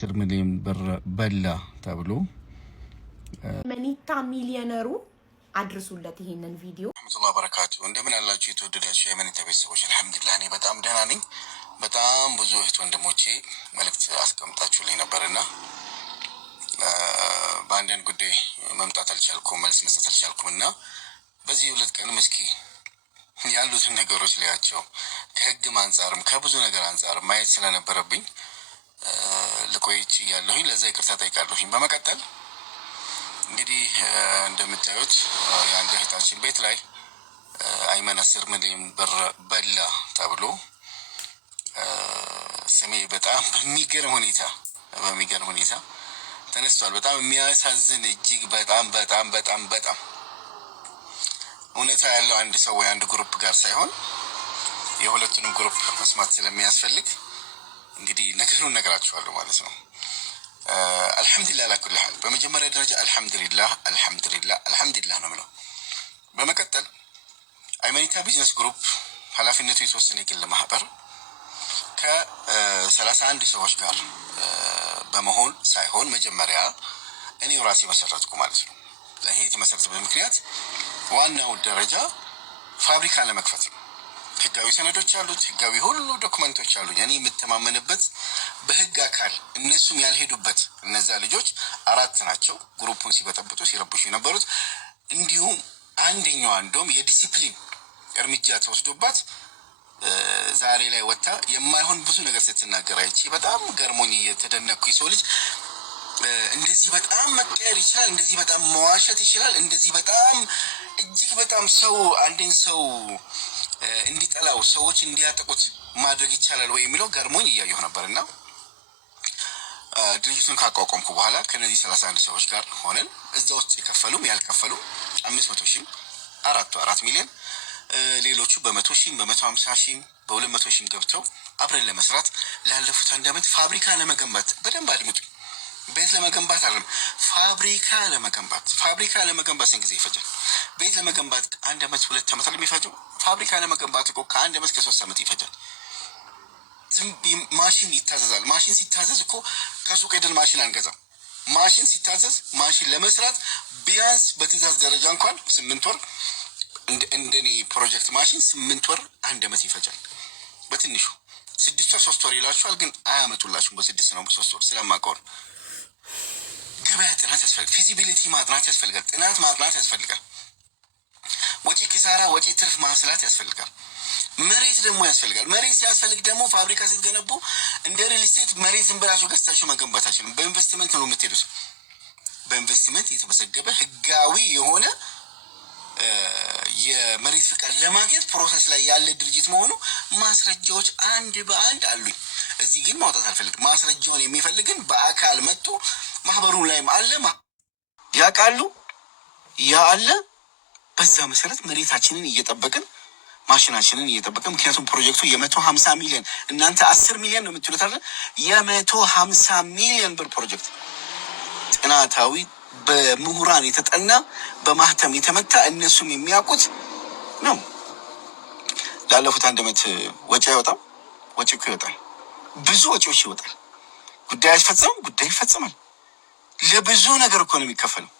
10 ሚሊዮን ብር በላ ተብሎ መኒታ ሚሊዮነሩ አድርሱለት ይሄንን ቪዲዮ። ረህመቱላሂ ወበረካቱ። እንደምን አላችሁ የተወደዳችሁ የመኒታ ቤተሰቦች? አልሐምዱሊላህ እኔ በጣም ደህና ነኝ። በጣም ብዙ እህት ወንድሞቼ መልእክት አስቀምጣችሁልኝ ነበርና በአንዳንድ ጉዳይ መምጣት አልቻልኩም፣ መልስ መስጠት አልቻልኩም እና በዚህ ሁለት ቀን እስኪ ያሉትን ነገሮች ላያቸው ከህግም አንጻርም ከብዙ ነገር አንጻር ማየት ስለነበረብኝ ልቆይች ያለሁኝ ለዛ ይቅርታ ጠይቃለሁኝ። በመቀጠል እንግዲህ እንደምታዩት የአንድ እህታችን ቤት ላይ አይመን 10 ሚሊዮን ብር በላ ተብሎ ስሜ በጣም በሚገርም ሁኔታ ተነስቷል። በጣም የሚያሳዝን እጅግ በጣም እውነታ ያለው አንድ ሰው ወይ አንድ ግሩፕ ጋር ሳይሆን የሁለቱንም ግሩፕ መስማት ስለሚያስፈልግ እንግዲህ ነገሩን ነግራችኋለሁ ማለት ነው። አልሐምዱሊላህ ለኩል ሐል በመጀመሪያ ደረጃ አልሐምዱሊላህ ነው የምለው። በመቀጠል አይመኒታ ቢዝነስ ግሩፕ ኃላፊነቱ የተወሰነ የግል ማህበር ከ31 ሰዎች ጋር በመሆን ሳይሆን መጀመሪያ እኔው ራሴ መሰረትኩ ማለት ነው። ለይሄ የተመሰረተበት ምክንያት ዋናው ደረጃ ፋብሪካ ለመክፈት ነው። ህጋዊ ሰነዶች አሉት፣ ህጋዊ ሁሉ ዶክመንቶች አሉኝ። እኔ የምተማመንበት በህግ አካል እነሱም ያልሄዱበት እነዛ ልጆች 4 ናቸው። ግሩፑን ሲበጠብጡ ሲረብሹ የነበሩት እንዲሁም አንደኛዋ እንደውም የዲሲፕሊን እርምጃ ተወስዶባት ዛሬ ላይ ወጣ የማይሆን ብዙ ነገር ስትናገር አይቼ በጣም ገርሞኝ እየተደነቅኩ ሰው ልጅ እንደዚህ በጣም መቀየር ይችላል፣ እንደዚህ በጣም መዋሸት ይችላል፣ እንደዚህ በጣም እጅግ በጣም ሰው አንድን ሰው እንዲጠላው ሰዎች እንዲያጠቁት ማድረግ ይቻላል ወይ የሚለው ገርሞኝ እያየሁ ነበርና ድርጅቱን ካቋቋምኩ በኋላ ከነዚህ 31 ሰዎች ጋር ሆነን እዛ ውስጥ የከፈሉም ያልከፈሉም 500 ሺህ 4 ሚሊዮን ሌሎቹ በ100 ሺህ በ150 ሺህ በ200 ሺህ ገብተው አብረን ለመስራት ላለፉት 1 ዓመት ፋብሪካ ለመገንባት በደንብ አድምጡ። ቤት ለመገንባት አይደለም ፋብሪካ ለመገንባት ስንት ጊዜ ይፈጃል? ቤት ለመገንባት 1 ዓመት 2 ዓመት የሚፈጀው ፋብሪካ ለመገንባት እኮ ከ1 ዓመት እስከ 3 ዓመት ይፈጃል። ማሽን ይታዘዛል። ማሽን ሲታዘዝ እኮ ከሱቅ ሄደን ማሽን አንገዛም። ማሽን ሲታዘዝ ማሽን ለመስራት ቢያንስ በትዕዛዝ ደረጃ እንኳን 8 ወር እንደኔ ፕሮጀክት ማሽን 8 ወር 1 ዓመት ይፈጃል። በትንሹ 6 ወር 3 ወር ይላችኋል፣ ግን አያመጡላችሁም። በ6 ነው በ3 ወር ስለማውቀው ነው። ገበያ ጥናት ያስፈልጋል። ፊዚቢሊቲ ማጥናት ያስፈልጋል። ጥናት ማጥናት ያስፈልጋል። ወጪ ኪሳራ፣ ወጪ ትርፍ ማስላት ያስፈልጋል። መሬት ደግሞ ያስፈልጋል። መሬት ሲያስፈልግ ደግሞ ፋብሪካ ስትገነቡ እንደ ሪል ስቴት መሬት ዝም ብላችሁ ገዝታችሁ መገንባት አችልም። በኢንቨስትመንት ነው የምትሄዱት። በኢንቨስትመንት የተመዘገበ ህጋዊ የሆነ የመሬት ፍቃድ ለማግኘት ፕሮሰስ ላይ ያለ ድርጅት መሆኑ ማስረጃዎች አንድ በአንድ አሉኝ። እዚህ ግን ማውጣት አልፈልግም። ማስረጃውን የሚፈልግን በአካል መጥቶ ማህበሩ ላይም አለ ያውቃሉ አለ። በዛ መሰረት መሬታችንን እየጠበቅን ማሽናችንን እየጠበቅን ምክንያቱም ፕሮጀክቱ የ150 ሚሊዮን እናንተ 10 ሚሊዮን ነው የምትሉት አይደል? የ150 ሚሊዮን ብር ፕሮጀክት ጥናታዊ በምሁራን የተጠና በማህተም የተመታ እነሱም የሚያውቁት ነው። ላለፉት 1 ዓመት ወጪ አይወጣም። ወጪ እኮ ይወጣል፣ ብዙ ወጪዎች ይወጣል። ጉዳይ ይፈጸማል። ለብዙ ነገር እኮ ነው የሚከፈለው።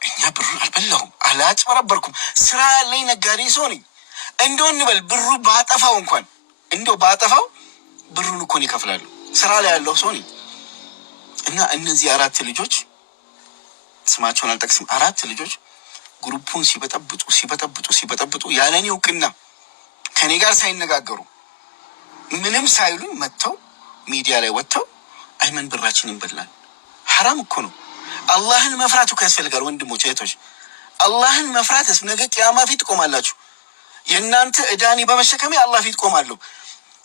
እኛ ብሩን አልበላሁም፣ አላጭበረበርኩም። ስራ ያለኝ ነጋዴ ሰው ነኝ። እንደው እንበል ብሩ ባጠፋው ብሩን እኮ ነው ይከፍላሉ። ስራ ላይ ያለው ሰው ነኝ እና እነዚህ 4 ልጆች ስማቸውን አልጠቅስም። 4 ልጆች ግሩፑን ሲበጠብጡ ያለኔ እውቅና ከኔ ጋር ሳይነጋገሩ ምንም ሳይሉኝ መጥተው ሚዲያ ላይ ወጥተው አይመን ብራችንን በላን። ሐራም እኮ ነው። አላህን መፍራት እኮ ያስፈልጋል ወንድሞች እህቶች። አላህን መፍራት ነገ ቂያማ ፊት ቆማላችሁ። የእናንተ እዳኒ በመሸከሜ አላህ ፊት ቆማለሁ።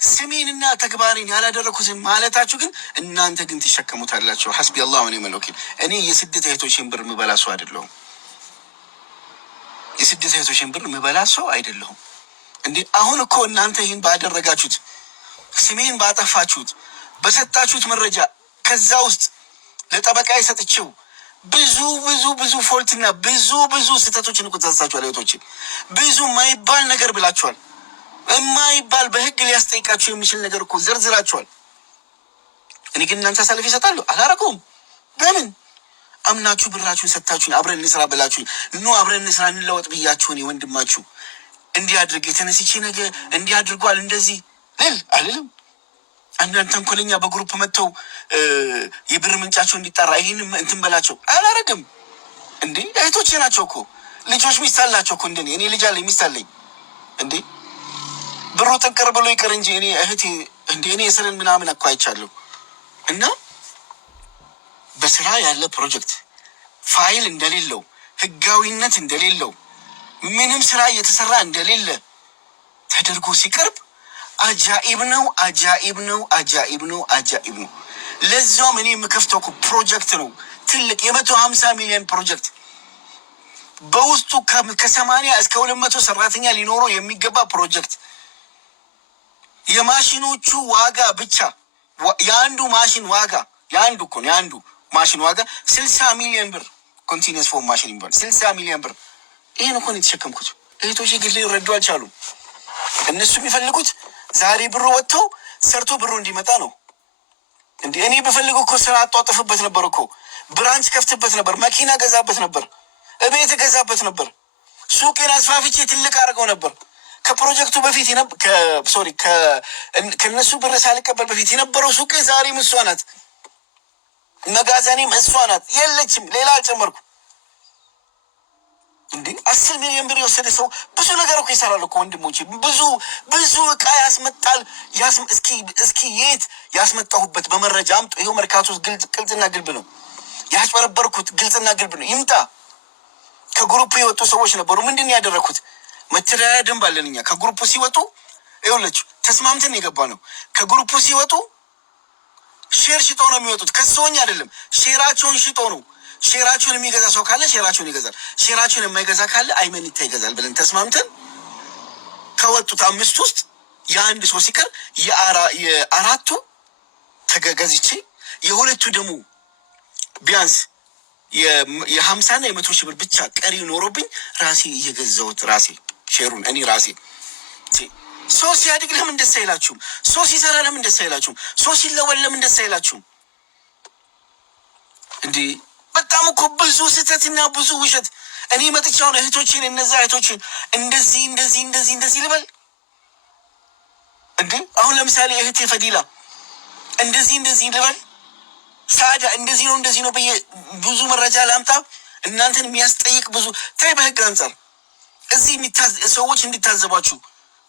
ስሜንና ተግባሬን ያላደረኩትን ማለታችሁ ግን እናንተ ግን ትሸከሙታላችሁ። ሐስቢ አላህ ወኒዕመል ወኪል። እኔ የስደት እህቶችን ብር ምበላ ሰው አይደለሁም። እንዴ አሁን እኮ እናንተ ይህን ባደረጋችሁት፣ ስሜን ባጠፋችሁት፣ በሰጣችሁት መረጃ ከዛ ውስጥ ለጠበቃ የሰጥችው ብዙ ፎልትና ብዙ ስህተቶችን እኮ ተሳሳችኋል። እህቶች ብዙ ማይባል ነገር ብላችኋል። የማይባል በህግ ሊያስጠይቃችሁ የሚችል ነገር እኮ ዘርዝራችኋል። እኔ ግን እናንተ አሳልፌ እሰጣለሁ አላረገውም። ለምን አምናችሁ ብራችሁን ሰጥታችሁኝ አብረን እንስራ ብላችሁኝ ኑ አብረን እንስራ እንለወጥ ብያችሁ እኔ ወንድማችሁ እንዲህ አድርጌ ተነስቼ ነገ እንዲህ አድርጓል እንደዚህ አልልም። አንዳንድ ተንኮለኛ በግሩፕ መጥተው የብር ምንጫቸው እንዲጣራ ይሄን እንትን በላቸው አላረግም። እንዴ እህቶቼ ናቸው እኮ ልጆች ሚስት አላቸው እኮ እንደኔ እኔ ልጅ አለኝ ሚስት አለኝ። እንዴ ብሩ ጥንቅር ብሎ ይቅር እንጂ እኔ እህቴ እንዴ እኔ የስርን ምናምን እኮ አይቻለሁ። እና በስራ ያለ ፕሮጀክት ፋይል እንደሌለው ህጋዊነት እንደሌለው ምንም ስራ እየተሰራ እንደሌለ ተደርጎ ሲቀርብ አጃኢብ ነው፣ አጃኢብ ነው፣ አጃኢብ ነው፣ አጃኢብ ነው። ለዛውም እኔ የምከፍተው ፕሮጀክት ነው ትልቅ 150 ሚሊዮን ፕሮጀክት በውስጡ ከ80 እስከ 200 ሰራተኛ ሊኖረው የሚገባ ፕሮጀክት። የማሽኖቹ ዋጋ ብቻ የአንዱ ማሽን ዋጋ የአንዱ ማሽን ዋጋ 60 ሚሊዮን ብር ኮንቲኒየስ ፎርም ማሽን ይባላል። 60 ሚሊዮን ብር። ይሄን እኮ ነው የተሸከምኩት። እህቶቼ ግን ሊረዱ አልቻሉም። እነሱ የሚፈልጉት ዛሬ ብሩ ወጥተው ሰርቶ ብሩ እንዲመጣ ነው። እንዴ እኔ በፈልገው እኮ ስራ አጧጥፍበት ነበር እኮ ብራንች ከፍትበት ነበር፣ መኪና ገዛበት ነበር፣ እቤት ገዛበት ነበር፣ ሱቄን አስፋፍቼ ትልቅ አድርገው ነበር። ከፕሮጀክቱ በፊት ከነሱ ብር ሳልቀበል በፊት የነበረው ሱቄ ዛሬም እሷ ናት፣ መጋዘኔም እሷ ናት። የለችም፣ ሌላ አልጨመርኩ። እንዴ 10 ሚሊዮን ብር የወሰደ ሰው ብዙ ነገር እኮ ይሰራል እኮ ወንድሞቼ። ብዙ እቃ ያስመጣል። እስኪ የት ያስመጣሁበት በመረጃ አምጡ። ይኸው መርካቶ ግልጽና ግልብ ነው ያስበረበርኩት፣ ግልጽና ግልብ ነው። ይምጣ። ከግሩፕ የወጡ ሰዎች ነበሩ። ምንድን ነው ያደረኩት? መተዳደሪያ ደንብ አለን እኛ። ከግሩፕ ሲወጡ ይኸውላችሁ ተስማምተን የገባ ነው። ከግሩፕ ሲወጡ ሼር ሽጦ ነው የሚወጡት። ከሰውኝ አይደለም፣ ሼራቸውን ሽጦ ነው። ሼራቸውን የሚገዛ ሰው ካለ ሼራቸውን ይገዛል፣ ሼራቸውን የማይገዛ ካለ አይመኒታ ይገዛል ብለን ተስማምተን ከወጡት 5 ውስጥ የአንድ ሰው ሲቀር የአራቱ ተገዝቼ የሁለቱ ደግሞ ቢያንስ የ50 እና የ100 ሺህ ብር ብቻ ቀሪ ኖሮብኝ ራሴ እየገዛሁት ራሴ ሼሩን እኔ ራሴ። ሰው ሲያድግ ለምን ደስ አይላችሁም? ሰው ሲሰራ ለምን ደስ አይላችሁም? ሰው ሲለወጥ ለምን ደስ አይላችሁም? እንዲህ በጣም እኮ ብዙ ስህተትና ብዙ ውሸት። እኔ መጥቻውን እህቶችን እነዛ እህቶችን እንደዚህ ልበል እንዴ? አሁን ለምሳሌ እህቴ ፈዲላ እንደዚህ ልበል፣ ሳዳ እንደዚህ ነው ብዬ ብዙ መረጃ ላምጣ? እናንተን የሚያስጠይቅ ብዙ ታይ። በህግ አንጻር እዚህ ሰዎች እንዲታዘባችሁ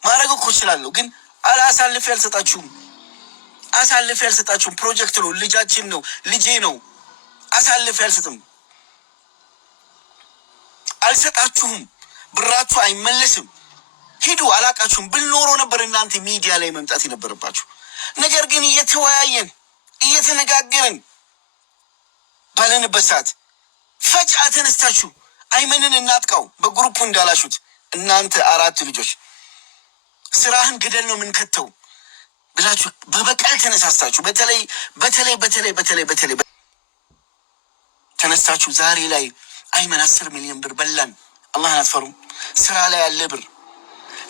ማድረግ እኮ እችላለሁ፣ ግን አሳልፌ አልሰጣችሁም። ፕሮጀክት ነው፣ ልጃችን ነው፣ ልጄ ነው። አሳልፌ አልሰጥም፣ አልሰጣችሁም። ብራችሁ አይመለስም። ሂዱ። አላቃችሁም ብል ኖሮ ነበር እናንተ ሚዲያ ላይ መምጣት የነበረባችሁ። ነገር ግን እየተወያየን እየተነጋገርን ባለንበት ሰዓት ፈጅአ ተነስታችሁ አይመንን እናጥቃው በግሩፑ እንዳላችሁት እናንተ 4 ልጆች ስራህን ግደል ነው የምንከተው ብላችሁ በበቀል ተነሳስታችሁ በተለይ ተነስታችሁ ዛሬ ላይ አይመን 10 ሚሊዮን ብር በላን። አላህን አትፈሩም? ስራ ላይ ያለ ብር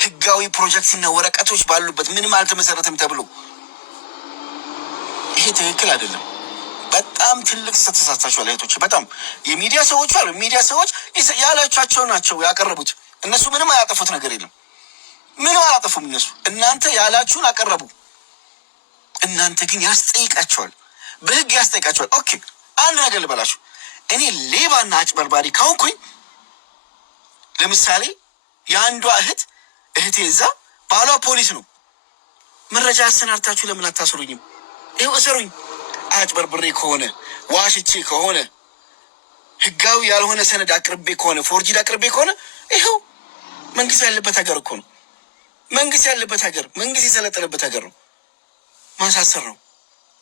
ህጋዊ ፕሮጀክትና ወረቀቶች ባሉበት ምንም አልተመሰረተም ተብሎ ይሄ ትክክል አይደለም። በጣም ትልቅ ተሳሳታችኋል እህቶች። በጣም የሚዲያ ሰዎች አሉ። ሚዲያ ሰዎች ያላቻቸው ናቸው ያቀረቡት። እነሱ ምንም አያጠፉት ነገር የለም። ምንም አያጠፉም እነሱ። እናንተ ያላችሁን አቀረቡ። እናንተ ግን ያስጠይቃቸዋል፣ በህግ ያስጠይቃቸዋል። ኦኬ አንድ ነገር ልበላችሁ። እኔ ሌባና አጭበርባሪ ካሁንኩኝ ለምሳሌ የአንዷ እህቴ እዛ ባሏ ፖሊስ ነው። መረጃ አሰናድታችሁ ለምን አታስሩኝም? ይኸው እሰሩኝ። አጭበርብሬ ከሆነ ዋሽቼ ከሆነ ህጋዊ ያልሆነ ሰነድ አቅርቤ ከሆነ ፎርጂድ አቅርቤ ከሆነ ይኸው መንግስት ያለበት ሀገር እኮ ነው። መንግስት ያለበት ሀገር፣ መንግስት የሰለጠነበት ሀገር ነው። ማሳሰር ነው።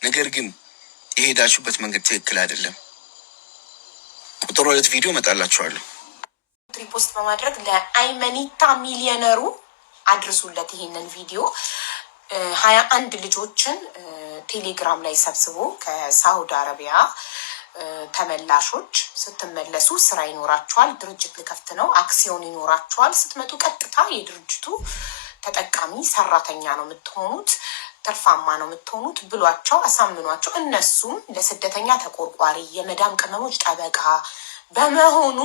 ነገር ግን የሄዳችሁበት መንገድ ትክክል አይደለም። ቁጥር 2 ቪዲዮ መጣላችኋለሁ። ሪፖስት በማድረግ ለአይመኒታ ሚሊዮነሩ አድርሱለት ይሄንን ቪዲዮ። 21 ልጆችን ቴሌግራም ላይ ሰብስቦ ከሳውዲ አረቢያ ተመላሾች ስትመለሱ ስራ ይኖራችኋል፣ ድርጅት ልከፍት ነው፣ አክሲዮን ይኖራችኋል። ስትመጡ ቀጥታ የድርጅቱ ተጠቃሚ ሰራተኛ ነው የምትሆኑት። ትርፋማ ነው የምትሆኑት ብሏቸው አሳምኗቸው፣ እነሱም ለስደተኛ ተቆርቋሪ የመዳም ቅመሞች ጠበቃ በመሆኑ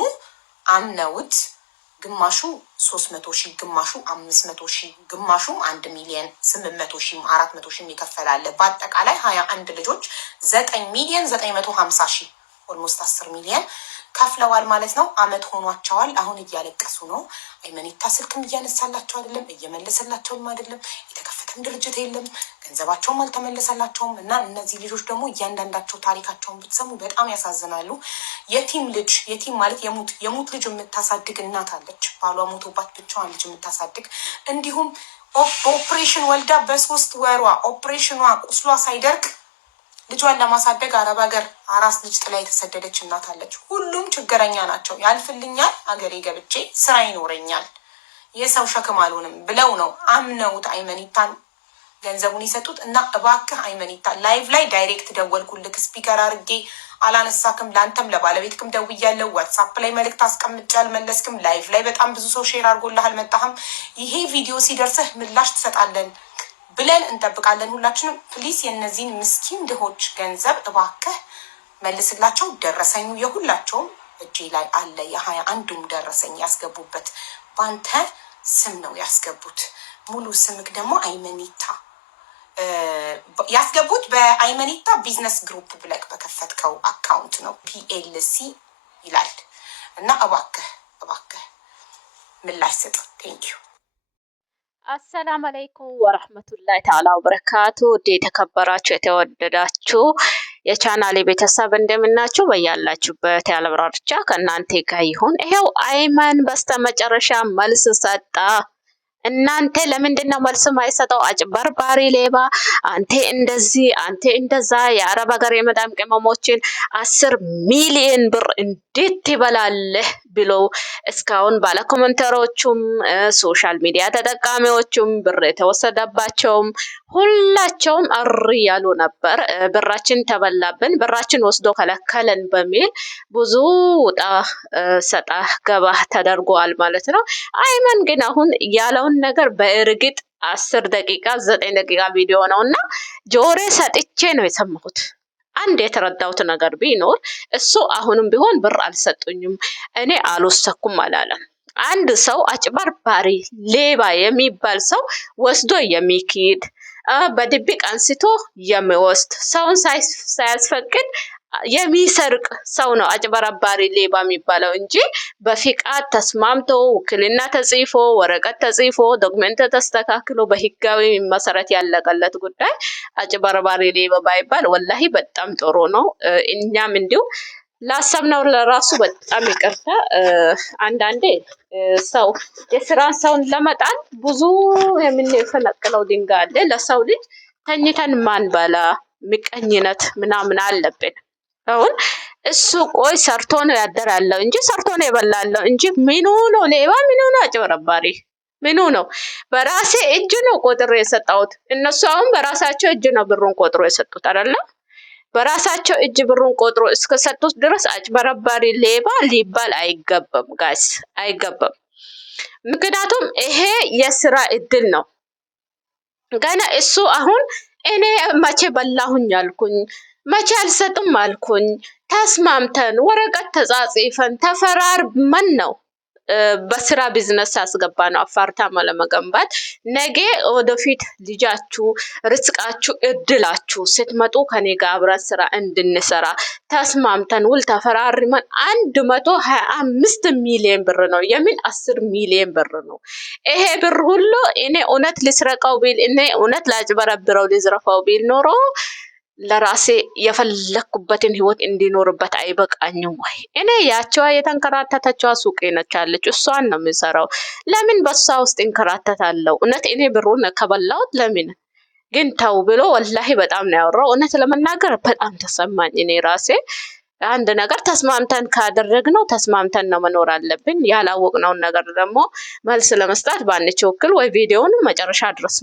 አምነውት ግማሹ 300,000 ግማሹ 500,000 ግማሹ 1,800,000 400,000 ይከፈላል። በአጠቃላይ 21 ልጆች 9,950,000 ኦልሞስት 10 ሚሊዮን ከፍለዋል ማለት ነው። አመት ሆኗቸዋል። አሁን እያለቀሱ ነው። አይመኒታ ስልክም እያነሳላቸው አይደለም፣ እየመለሰላቸውም አይደለም። የተከፈተም ድርጅት የለም፣ ገንዘባቸውም አልተመለሰላቸውም። እና እነዚህ ልጆች ደግሞ እያንዳንዳቸው ታሪካቸውን ብትሰሙ በጣም ያሳዝናሉ። የቲም ልጅ፣ የቲም ማለት የሙት ልጅ የምታሳድግ እናት አለች። ባሏ ሞቶባት ብቻዋን ልጅ የምታሳድግ፣ እንዲሁም በኦፕሬሽን ወልዳ በ3 ወሯ ኦፕሬሽኗ ቁስሏ ሳይደርቅ ልጇን ለማሳደግ አረብ ሀገር አራስ ልጅ ጥላ የተሰደደች እናት አለች። ሁሉም ችግረኛ ናቸው። ያልፍልኛል፣ አገሬ ገብቼ ስራ ይኖረኛል፣ የሰው ሸክም አልሆንም ብለው ነው አምነውት አይመኒታን ገንዘቡን የሰጡት። እና እባክህ አይመኒታ ላይቭ ላይ ዳይሬክት ደወልኩልክ፣ ስፒከር አርጌ አላነሳክም፣ ለአንተም ለባለቤትክም ደውያለሁ፣ ዋትሳፕ ላይ መልእክት አስቀምጬ አልመለስክም፣ ላይቭ ላይ በጣም ብዙ ሰው ሼር አድርጎልህ አልመጣህም። ይሄ ቪዲዮ ሲደርስህ ምላሽ ትሰጣለን ብለን እንጠብቃለን። ሁላችንም ፕሊስ የእነዚህን ምስኪን ድሆች ገንዘብ እባክህ መልስላቸው። ደረሰኙ የሁላቸውም እጄ ላይ አለ። የ21ዱም ደረሰኝ ያስገቡበት ባንተ ስም ነው ያስገቡት። ሙሉ ስምክ ደግሞ አይመኒታ ያስገቡት በአይመኒታ ቢዝነስ ግሩፕ ብለቅ በከፈትከው አካውንት ነው። PLC ይላል። እና እባክህ ምላሽ ስጥ። ቴንኪዩ። አሰላም አለይኩም ወረህመቱላሂ ተዓላ ወበረካቱ። ውድ የተከበራችሁ የተወደዳችሁ የቻናሌ ቤተሰብ እንደምናችሁ፣ በያላችሁበት ያለ ብራርቻ ከእናንተ ጋር ይሁን። ይሄው አይመን በስተመጨረሻ መልስ ሰጣ። እናንተ ለምንድን ነው መልስ ማይሰጠው? አጭበርባሪ ሌባ፣ አንተ እንደዚህ አንተ እንደዛ፣ የአረብ ሀገር የመዳም ቅመሞችን 10 ሚሊዮን ብር እንዴት ትበላለህ ብሎ እስካሁን ባለ ኮሜንተሮቹም ሶሻል ሚዲያ ተጠቃሚዎቹም ብር የተወሰደባቸውም ሁላቸውም እሪ ያሉ ነበር። ብራችን ተበላብን፣ ብራችን ወስዶ ከለከለን በሚል ብዙ ውጣ ሰጣ ገባ ተደርጓል ማለት ነው። አይመን ግን አሁን ያለውን ነገር በእርግጥ 10 ደቂቃ 9 ደቂቃ ቪዲዮ ነው እና ጆሬ ሰጥቼ ነው የሰማሁት። አንድ የተረዳሁት ነገር ቢኖር እሱ አሁንም ቢሆን ብር አልሰጡኝም እኔ አልወሰኩም አላለም። አንድ ሰው አጭበርባሪ ሌባ የሚባል ሰው ወስዶ የሚኪድ በድብቅ አንስቶ የሚወስድ ሰውን ሳያስፈቅድ የሚሰርቅ ሰው ነው አጭበርባሪ ሌባ የሚባለው እንጂ በፍቃድ ተስማምቶ ውክልና ተጽፎ ወረቀት ተጽፎ ዶክመንት ተስተካክሎ በህጋዊ መሰረት ያለቀለት ጉዳይ አጭበርባሪ ሌባ ባይባል ወላሂ በጣም ጥሩ ነው። እኛም እንዲሁ ላሰብነው ለራሱ በጣም ይቅርታ። አንዳንዴ ሰው የስራን ሰውን ለመጣል ብዙ የምንፈነቅለው ድንጋይ አለ። ለሰው ልጅ ተኝተን ማንበላ ምቀኝነት ምናምን አለብን። አሁን እሱ ቆይ ሰርቶ ነው ያደራለው እንጂ ሰርቶ ነው የበላለው እንጂ ምኑ ነው ሌባ? ምኑ ነው አጭበርባሪ? ምኑ ነው? በራሴ እጅ ነው ቆጥሮ የሰጣሁት። እነሱ አሁን በራሳቸው እጅ ነው ብሩን ቆጥሮ የሰጡት አይደለ? በራሳቸው እጅ ብሩን ቆጥሮ እስከሰጡት ድረስ አጭበርባሪ ሌባ ሊባል አይገባም ጋይስ፣ አይገባም። ምክንያቱም ይሄ የስራ እድል ነው። ገና እሱ አሁን እኔ መቼ በላሁኝ አልኩኝ፣ መቼ አልሰጥም አልኩኝ፣ ተስማምተን ወረቀት ተጻጽፈን ተፈራርመን ነው በስራ ቢዝነስ አስገባ ነው አፓርታማ ለመገንባት። ነገ ወደፊት ልጃችሁ ርስቃችሁ እድላችሁ ስትመጡ ከኔ ጋር አብረን ስራ እንድንሰራ ተስማምተን ውል ተፈራርመን 125 ሚሊዮን ብር ነው የሚል 10 ሚሊዮን ብር ነው። ይሄ ብር ሁሉ እኔ እውነት ልስረቀው ቢል እኔ እውነት ላጭበረብረው ልዝረፈው ቢል ኖሮ ለራሴ የፈለኩበትን ህይወት እንዲኖርበት አይበቃኝም ወይ? እኔ ያቺዋ የተንከራተተችዋ ሱቄ ነች አለች፣ እሷን ነው የምሰራው። ለምን በሷ ውስጥ እንከራተታለሁ? እውነት እኔ ብሩን ከበላሁት ለምን ግን ተው ብሎ ወላሂ በጣም ነው ያወራው። እውነት ለመናገር በጣም ተሰማኝ። እኔ ራሴ አንድ ነገር ተስማምተን ካደረግነው ተስማምተን ነው መኖር አለብን። ያላወቅነውን ነገር ደግሞ መልስ ለመስጠት ባንቸኩል ወይ ቪዲዮውን መጨረሻ ድረስ